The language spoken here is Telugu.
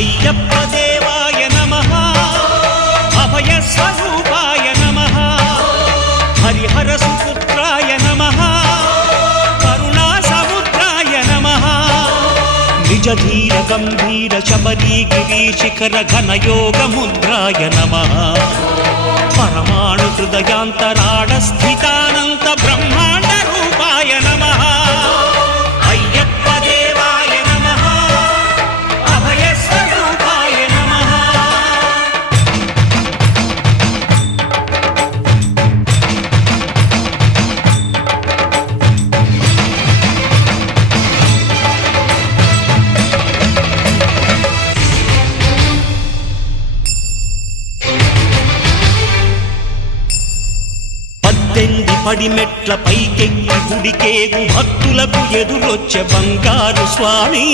అయ్యప్ప దేవాయ నమః అభయ స్వరూపాయ నమః హరిహర సుపుత్రాయ నమః కరుణా సముద్రాయ నమః నిజ ధీర గంభీర శబరీ గిరి శిఖర ఘన యోగ ముద్రాయ నమః పరమాణు హృదయాంతరాళ స్థితానంత బ్రహ్మాండ రూపాయ నమః అయ్యప్ప దేవాయ నమః అభయ స్వరూపాయ నమః పద్దెంది పడిమెట్ల పైకెక్కి గుడికేగు భక్తులకు ఎదురొచ్చే బంగారు స్వామి